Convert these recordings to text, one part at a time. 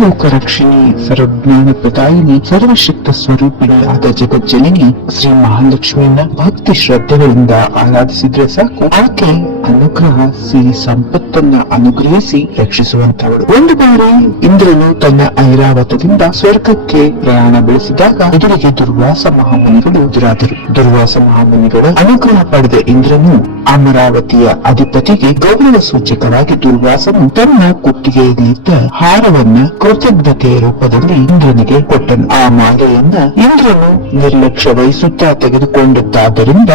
ಲೋಕರಕ್ಷಿಣಿ, ಸರ್ವಜ್ಞಾನ ಪ್ರದಾಯಿನಿ, ಸರ್ವಶಕ್ತ ಸ್ವರೂಪಿಣಿ ಆದ ಜಗಜ್ಜನನಿ ಶ್ರೀ ಮಹಾಲಕ್ಷ್ಮಿಯನ್ನ ಭಕ್ತಿ ಶ್ರದ್ಧೆಗಳಿಂದ ಆರಾಧಿಸಿದ್ರೆ ಸಾಕು, ಆಕೆ ಅನುಗ್ರಹ ಸಿರಿ ಸಂಪತ್ತನ್ನ ಅನುಗ್ರಹಿಸಿ ರಕ್ಷಿಸುವಂತವಳು. ಒಂದು ಬಾರಿ ಇಂದ್ರನು ತನ್ನ ಐರಾವತದಿಂದ ಸ್ವರ್ಗಕ್ಕೆ ಪ್ರಯಾಣ ಬೆಳೆಸಿದಾಗ ಎದುರಿಗೆ ದುರ್ವಾಸ ಮಹಾಮುನಿಗಳು ಎದುರಾದರು. ದುರ್ವಾಸ ಮಹಾಮುನಿಗಳ ಅನುಗ್ರಹ ಪಡೆದ ಇಂದ್ರನು ಅಮರಾವತಿಯ ಅಧಿಪತಿಗೆ ಗೌರವ ಸೂಚಕವಾಗಿ ದುರ್ವಾಸನು ತನ್ನ ಕುತ್ತಿಗೆಯಲ್ಲಿದ್ದ ಹಾರವನ್ನ ಕೃತಜ್ಞತೆಯ ರೂಪದಲ್ಲಿ ಇಂದ್ರನಿಗೆ ಕೊಟ್ಟನು. ಆ ಮಾಲೆಯನ್ನ ಇಂದ್ರನು ನಿರ್ಲಕ್ಷ್ಯ ವಹಿಸುತ್ತಾ ತೆಗೆದುಕೊಂಡದ್ದಾದ್ದರಿಂದ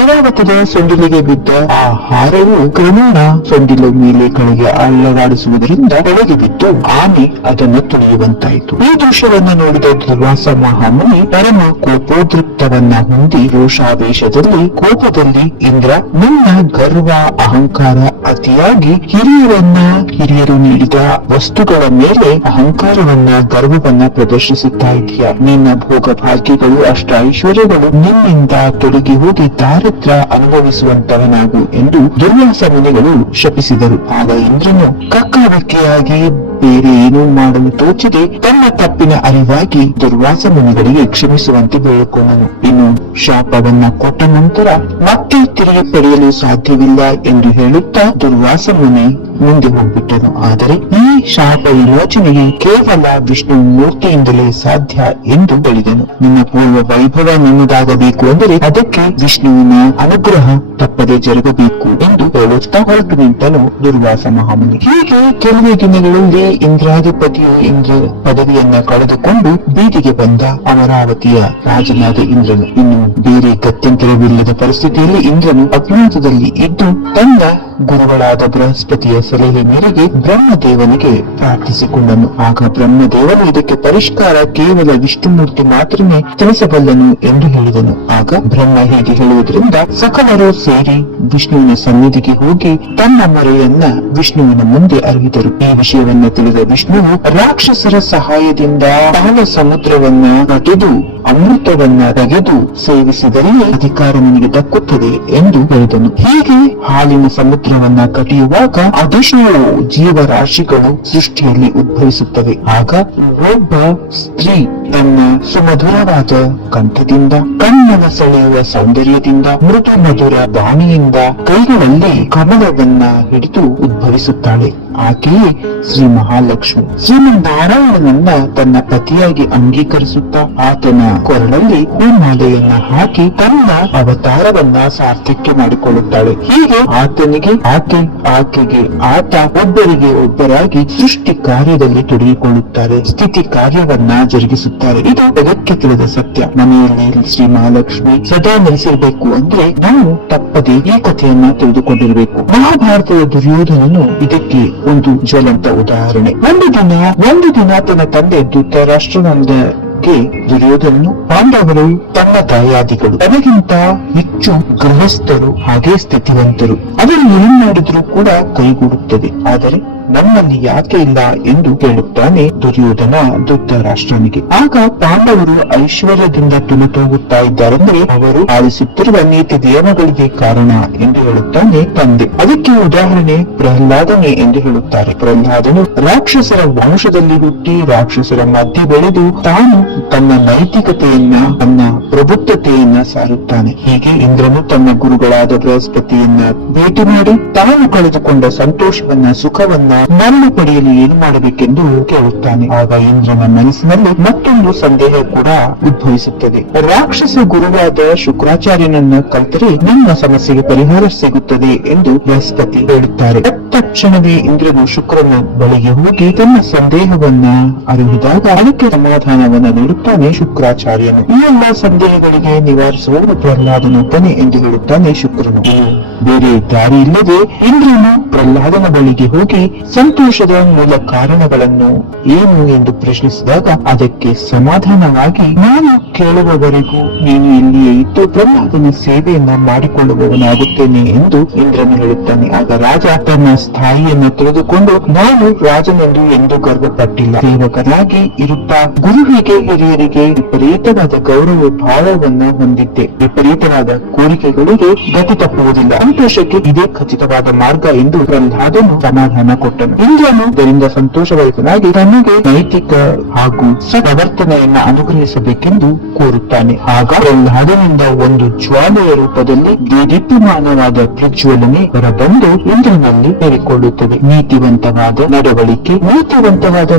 ಐರಾವತದ ಸೊಂಡಿಲಿಗೆ ಬಿದ್ದ ಆ ಹಾರವು ಕ್ರಮೇಣ ಸೊಂಡಿಲ ಮೇಲೆ ಕೆಳಗೆ ಅಳ್ಳಗಾಡಿಸುವುದರಿಂದ ಕೆಳಗೆ ಬಿದ್ದು ಆನೆ ಅದನ್ನು ತುಳಿಯುವಂತಾಯಿತು. ಈ ದೃಶ್ಯವನ್ನ ನೋಡಿದ ದುರ್ವಾಸ ಮಹಾಮುನಿ ಪರಮ ಕೋಪೋದ್ರಿಕ್ತವನ್ನ ಹೊಂದಿ ರೋಷಾವೇಶದಲ್ಲಿ ಕೋಪದಲ್ಲಿ, ಇಂದ್ರ, ನಿನ್ನ ಗರ್ವ ಅಹಂಕಾರ ಅತಿಯಾಗಿ ಹಿರಿಯರು ನೀಡಿದ ವಸ್ತುಗಳ ಮೇಲೆ ಅಹಂಕಾರವನ್ನ ಗರ್ವವನ್ನ ಪ್ರದರ್ಶಿಸುತ್ತಾ ಇದೆಯಾ? ನಿನ್ನ ಭೋಗ ಭಾಗ್ಯಗಳು ಅಷ್ಟ ಐಶ್ವರ್ಯಗಳು ನಿನ್ನಿಂದ ತೊಲಗಿ ಹೋಗಿ ದಾರಿದ್ರ್ಯ ಅನುಭವಿಸುವಂತವನಾಗು ಎಂದು ದುರ್ವಾಸ ಮುನಿಗಳು ಶಪಿಸಿದರು. ಆಗ ಇಂದ್ರನು ಕಕ್ಕಾಬಕ್ಕೆಯಾಗಿ ಬೇರೆ ಏನೂ ಮಾಡಲು ತೋಚದೆ ತನ್ನ ತಪ್ಪಿನ ಅರಿವಾಗಿ ದುರ್ವಾಸ ಮುನಿಗಳಿಗೆ ಕ್ಷಮಿಸುವಂತೆ ಬೇಡಿಕೊಂಡನು. ಇನ್ನು ಶಾಪವನ್ನ ಕೊಟ್ಟ ನಂತರ ಮತ್ತೆ ತಿರುಗಿ ಪಡೆಯಲು ಸಾಧ್ಯವಿಲ್ಲ ಎಂದು ಹೇಳುತ್ತಾ ದುರ್ವಾಸ ಮುನಿ ಮುಂದೆ ಹೋಗ್ಬಿಟ್ಟನು. ಆದರೆ ಈ ಶಾಪ ವಿಮೋಚನೆಗೆ ಕೇವಲ ವಿಷ್ಣು ಮೂರ್ತಿಯಿಂದಲೇ ಸಾಧ್ಯ ಎಂದು ಹೇಳಿದನು. ನಿನ್ನ ಪೂರ್ವ ವೈಭವ ನಿನ್ನದಾಗಬೇಕು ಅಂದರೆ ಅದಕ್ಕೆ ವಿಷ್ಣುವಿನ ಅನುಗ್ರಹ ತಪ್ಪದೆ ಜರುಗಬೇಕು ಎಂದು ಹೇಳುತ್ತಾ ಹೊರಟು ನಿಂತನು ದುರ್ವಾಸ ಮಹಾಮುನಿ. ಹೀಗೆ ಕೆಲವೇ ದಿನಗಳಲ್ಲಿ ಇಂದ್ರಾಧಿಪತಿಯು ಇಂದ್ರ ಪದವಿಯನ್ನ ಕಳೆದುಕೊಂಡು ಬೀದಿಗೆ ಬಂದ ಅಮರಾವತಿಯ ರಾಜನಾದ ಇಂದ್ರನು. ಇನ್ನು ಬೇರೆ ಗತ್ಯಂತರವಿಲ್ಲದ ಪರಿಸ್ಥಿತಿಯಲ್ಲಿ ಇಂದ್ರನು ಅಜ್ಞಾತದಲ್ಲಿ ಇದ್ದು ತನ್ನ ಗುರುಗಳಾದ ಬೃಹಸ್ಪತಿಯ ಸಲಹೆ ಮೇರೆಗೆ ಬ್ರಹ್ಮದೇವನಿಗೆ ಪ್ರಾರ್ಥಿಸಿಕೊಂಡನು. ಆಗ ಬ್ರಹ್ಮದೇವನು ಇದಕ್ಕೆ ಪರಿಷ್ಕಾರ ಕೇವಲ ವಿಷ್ಣುಮೂರ್ತಿ ಮಾತ್ರನೇ ತಿಳಿಸಬಲ್ಲನು ಎಂದು ಹೇಳಿದನು. ಆಗ ಬ್ರಹ್ಮ ಹೀಗೆ ಹೇಳುವುದರಿಂದ ಸಕಲರು ಸೇರಿ ವಿಷ್ಣುವಿನ ಸನ್ನಿಧಿಗೆ ಹೋಗಿ ತನ್ನ ಮೊರೆಯನ್ನ ವಿಷ್ಣುವಿನ ಮುಂದೆ ಅರಿವಿದರು. ಈ ವಿಷಯವನ್ನ ತಿಳಿದ ವಿಷ್ಣುವು ರಾಕ್ಷಸರ ಸಹಾಯದಿಂದ ಪಾಲ ಸಮುದ್ರವನ್ನ ಕಟ್ಟಿದು ಅಮೃತವನ್ನ ತೆಗೆದು ಸೇವಿಸಿದಲ್ಲಿ ಅಧಿಕಾರ ನಿನಗೆ ದಕ್ಕುತ್ತದೆ ಎಂದು ಹೇಳಿದನು. ಹೀಗೆ ಹಾಲಿನ ಸಮುದ್ರವನ್ನ ಕಟ್ಟಿಯುವಾಗ ಅದೆಷ್ಟೋ ಜೀವರಾಶಿಗಳು ಸೃಷ್ಟಿಯಲ್ಲಿ ಉದ್ಭವಿಸುತ್ತವೆ. ಆಗ ಒಬ್ಬ ಸ್ತ್ರೀ ತನ್ನ ಸುಮಧುರವಾದ ಕಂಠದಿಂದ, ಕಣ್ಣನ ಸೆಳೆಯುವ ಸೌಂದರ್ಯದಿಂದ, ಮೃದು ಮಧುರ ಬಾಣಿಯಿಂದ ಕೈಗಳಲ್ಲಿ ಕಮಲವನ್ನ ಹಿಡಿದು ಉದ್ಭವಿಸುತ್ತಾಳೆ. ಆಕೆಯೇ ಶ್ರೀ ಮಹಾಲಕ್ಷ್ಮಿ. ಶ್ರೀಮನ್ನಾರಾಯಣನನ್ನ ತನ್ನ ಪತಿಯಾಗಿ ಅಂಗೀಕರಿಸುತ್ತಾ ಆತನ ಕೊರಳಲ್ಲಿ ಹೂಮಾಲೆಯನ್ನ ಹಾಕಿ ತನ್ನ ಅವತಾರವನ್ನ ಸಾರ್ಥಕ್ಯ ಮಾಡಿಕೊಳ್ಳುತ್ತಾಳೆ. ಹೀಗೆ ಆತನಿಗೆ ಆಕೆಗೆ ಆತ ಒಬ್ಬರಿಗೆ ಒಬ್ಬರಾಗಿ ಸೃಷ್ಟಿ ಕಾರ್ಯದಲ್ಲಿ ತೊಡಗಿಕೊಳ್ಳುತ್ತಾರೆ, ಸ್ಥಿತಿ ಕಾರ್ಯವನ್ನ ಜರುಗಿಸುತ್ತಾರೆ. ಇದು ಜಗಕ್ಕೆ ತಿಳಿದ ಸತ್ಯ. ಮನೆಯಲ್ಲಿ ಶ್ರೀ ಮಹಾಲಕ್ಷ್ಮಿ ಸದಾ ನೆಲೆಸಿರಬೇಕು ಅಂದ್ರೆ ನಾವು ತಪ್ಪದೆ ಈ ಕಥೆಯನ್ನ ತಿಳಿದುಕೊಂಡಿರಬೇಕು. ಮಹಾಭಾರತದ ದುರ್ಯೋಧನನು ಇದಕ್ಕೆ ಒಂದು ಜ್ವಲಂತ ಉದಾಹರಣೆ. ಒಂದು ದಿನ ತನ್ನ ತಂದೆ ಧೃತರಾಷ್ಟ್ರನಿಗೆ ದುರ್ಯೋಧನನು, ಪಾಂಡವರು ತನ್ನ ದಾಯಾದಿಗಳು, ತನಗಿಂತ ಹೆಚ್ಚು ಗೃಹಸ್ಥರು, ಹಾಗೆ ಸ್ಥಿತಿವಂತರು, ಅವರು ಏನ್ ಮಾಡಿದ್ರೂ ಕೂಡ ಕೈಗೂಡುತ್ತದೆ, ಆದರೆ ನಮ್ಮಲ್ಲಿ ಯಾಕೆ ಇಲ್ಲ ಎಂದು ಕೇಳುತ್ತಾನೆ ದುರ್ಯೋಧನ ಧೃತರಾಷ್ಟ್ರನಿಗೆ. ಆಗ ಪಾಂಡವರು ಐಶ್ವರ್ಯದಿಂದ ತುಳಿತೋಗುತ್ತಾ ಇದ್ದಾರೆಂದ್ರೆ ಅವರು ಪಾಲಿಸುತ್ತಿರುವ ನೀತಿ ನಿಯಮಗಳಿಗೆ ಕಾರಣ ಎಂದು ಹೇಳುತ್ತಾನೆ ತಂದೆ. ಅದಕ್ಕೆ ಉದಾಹರಣೆ ಪ್ರಹ್ಲಾದನೆ ಎಂದು ಹೇಳುತ್ತಾರೆ. ಪ್ರಹ್ಲಾದನು ರಾಕ್ಷಸರ ವಂಶದಲ್ಲಿ ಹುಟ್ಟಿ ರಾಕ್ಷಸರ ಮಧ್ಯೆ ಬೆಳೆದು ತಾನು ತನ್ನ ನೈತಿಕತೆಯನ್ನ, ತನ್ನ ಪ್ರಬುದ್ಧತೆಯನ್ನ ಸಾರುತ್ತಾನೆ. ಹೀಗೆ ಇಂದ್ರನು ತನ್ನ ಗುರುಗಳಾದ ಬೃಹಸ್ಪತಿಯನ್ನ ಭೇಟಿ ಮಾಡಿ ತಾನು ಕಳೆದುಕೊಂಡ ಸಂತೋಷವನ್ನ, ಸುಖವನ್ನ ಮರಣ ಪಡೆಯಲು ಏನು ಮಾಡಬೇಕೆಂದು ಕೇಳುತ್ತಾನೆ. ಆಗ ಇಂದ್ರನ ಮನಸ್ಸಿನಲ್ಲಿ ಮತ್ತೊಂದು ಸಂದೇಹ ಕೂಡ ಉದ್ಭವಿಸುತ್ತದೆ. ರಾಕ್ಷಸ ಗುರುವಾದ ಶುಕ್ರಾಚಾರ್ಯನನ್ನ ಕಲ್ತರೆ ನಿಮ್ಮ ಸಮಸ್ಯೆಗೆ ಪರಿಹಾರ ಸಿಗುತ್ತದೆ ಎಂದು ಬೃಹಸ್ಪತಿ ಹೇಳುತ್ತಾರೆ. ತಕ್ಷಣವೇ ಇಂದ್ರನು ಶುಕ್ರನ ಬಳಿಗೆ ಹೋಗಿ ತನ್ನ ಸಂದೇಹವನ್ನ ಅರಿವಿದಾಗ ಅದಕ್ಕೆ ಸಮಾಧಾನವನ್ನ ನೀಡುತ್ತಾನೆ ಶುಕ್ರಾಚಾರ್ಯನು. ಈ ಎಲ್ಲಾ ಸಂದೇಹಗಳಿಗೆ ನಿವಾರಿಸುವವರು ಪ್ರಹ್ಲಾದನೊಬ್ಬನೇ ಎಂದು ಹೇಳುತ್ತಾನೆ ಶುಕ್ರನು. ಬೇರೆ ದಾರಿ ಇಲ್ಲದೆ ಇಂದ್ರನು ಪ್ರಹ್ಲಾದನ ಬಳಿಗೆ ಹೋಗಿ ಸಂತೋಷದ ಮೂಲ ಕಾರಣಗಳನ್ನು ಏನು ಎಂದು ಪ್ರಶ್ನಿಸಿದಾಗ ಅದಕ್ಕೆ ಸಮಾಧಾನವಾಗಿ, ನಾನು ಕೇಳುವವರೆಗೂ ನೀನು ಇಲ್ಲಿಯೇ ಇದ್ದು ಪ್ರಹ್ಲಾದನ ಸೇವೆಯನ್ನ ಮಾಡಿಕೊಳ್ಳುವವನಾಗುತ್ತೇನೆ ಎಂದು ಇಂದ್ರನು ಹೇಳುತ್ತಾನೆ. ಆಗ ರಾಜ ತನ್ನ ಸ್ಥಾಯಿಯನ್ನು ತಿಳಿದುಕೊಂಡು ನಾನು ರಾಜನೆಂದು ಎಂದು ಗರ್ವಪಟ್ಟಿಲ್ಲ. ಸೇವಕನಾಗಿ ಇರುತ್ತಾ ಗುರುವಿಗೆ ಹಿರಿಯರಿಗೆ ವಿಪರೀತವಾದ ಗೌರವ ಭಾವವನ್ನು ಹೊಂದಿದ್ದೆ. ವಿಪರೀತವಾದ ಕೋರಿಕೆಗಳಿಗೆ ಗತಿ ತಪ್ಪುವುದಿಲ್ಲ. ಸಂತೋಷಕ್ಕೆ ಇದೇ ಖಚಿತವಾದ ಮಾರ್ಗ ಎಂದು ಪ್ರಹ್ಲಾದನು ಸಮಾಧಾನ ಕೊಟ್ಟನು. ಇಂದ್ರನು ಇದರಿಂದ ಸಂತೋಷಭರಿತನಾಗಿ ತನಗೆ ನೈತಿಕ ಹಾಗೂ ಸತ್ಪ್ರವರ್ತನೆಯನ್ನ ಅನುಗ್ರಹಿಸಬೇಕೆಂದು ಕೋರುತ್ತಾನೆ. ಆಗ ಪ್ರಹ್ಲಾದನಿಂದ ಒಂದು ಜ್ವಾಲೆಯ ರೂಪದಲ್ಲಿ ದೇದೀಪ್ಯಮಾನವಾದ ಪ್ರಜ್ವಲನೆ ಹೊರಬಂದು ಇಂದ್ರನಲ್ಲಿ ಸೇರಿಕೊಳ್ಳುತ್ತದೆ. ನೀತಿವಂತವಾದ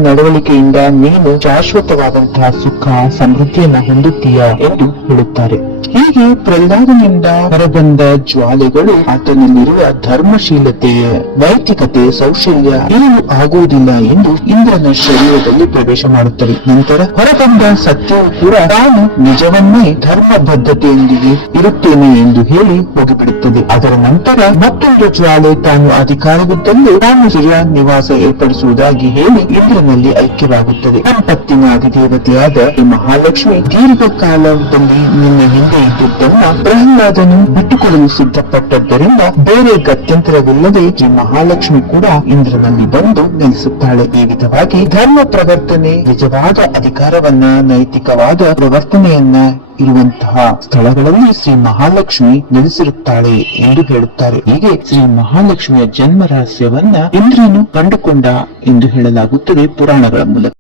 ನಡವಳಿಕೆಯಿಂದ ನೀನು ಶಾಶ್ವತವಾದಂತಹ ಸುಖ ಸಮೃದ್ಧಿಯನ್ನ ಹೊಂದುತ್ತೀಯ ಎಂದು ಹೇಳುತ್ತಾರೆ. ಹೀಗೆ ಪ್ರಹ್ಲಾದನಿಂದ ಹೊರಬಂದ ಜ್ವಾಲೆಗಳು ಆತನಲ್ಲಿರುವ ಧರ್ಮಶೀಲತೆ, ನೈತಿಕತೆ, ಕೌಶಲ್ಯ ಏನು ಆಗುವುದಿಲ್ಲ ಎಂದು ಇಂದ್ರನ ಶರೀರದಲ್ಲಿ ಪ್ರವೇಶ ಮಾಡುತ್ತವೆ. ನಂತರ ಹೊರಬಂದ ಸತ್ಯವು ಕೂಡ ತಾನು ನಿಜವನ್ನೇ ಧರ್ಮಬದ್ಧತೆಯೊಂದಿಗೆ ಇರುತ್ತೇನೆ ಎಂದು ಹೇಳಿ ಹೋಗಿಬಿಡುತ್ತದೆ. ಅದರ ನಂತರ ಮತ್ತೊಂದು ಜ್ವಾಲೆ ತಾನು ಅಧಿಕಾರವಿದ್ದಲ್ಲಿ ತಾನು ನಿವಾಸ ಏರ್ಪಡಿಸುವುದಾಗಿ ಹೇಳಿ ಇಂದ್ರನಲ್ಲಿ ಐಕ್ಯವಾಗುತ್ತದೆ. ಸಂಪತ್ತಿನ ಅಧಿದೇವತೆಯಾದ ಈ ಮಹಾಲಕ್ಷ್ಮಿ ದೀರ್ಘಕಾಲದಲ್ಲಿ ನಿನ್ನ ಹಿಂದೆ ಇದ್ದುದನ್ನ ಪ್ರಹ್ಲಾದನು ಬಿಟ್ಟುಕೊಡಲು ಸಿದ್ಧಪಟ್ಟದ್ದರಿಂದ ಬೇರೆ ಗತ್ಯಂತರವಿಲ್ಲದೆ ಈ ಮಹಾಲಕ್ಷ್ಮಿ ಕೂಡ ಇಂದ್ರನಲ್ಲಿ ಬಂದು ನೆಲೆಸುತ್ತಾಳೆ. ಈ ವಿಧವಾಗಿ ಧರ್ಮ ಪ್ರವರ್ತನೆ, ನಿಜವಾದ ಅಧಿಕಾರವನ್ನ, ನೈತಿಕವಾದ ಪ್ರವರ್ತನೆಯನ್ನ ಇರುವಂತಹ ಸ್ಥಳಗಳಲ್ಲಿ ಶ್ರೀ ಮಹಾಲಕ್ಷ್ಮಿ ನೆಲೆಸಿರುತ್ತಾಳೆ ಎಂದು ಹೇಳುತ್ತಾರೆ. ಹೀಗೆ ಶ್ರೀ ಮಹಾಲಕ್ಷ್ಮಿಯ ಜನ್ಮ ರಹಸ್ಯವನ್ನ ಇಂದ್ರನು ಕಂಡುಕೊಂಡ ಎಂದು ಹೇಳಲಾಗುತ್ತದೆ ಪುರಾಣಗಳ ಮೂಲಕ.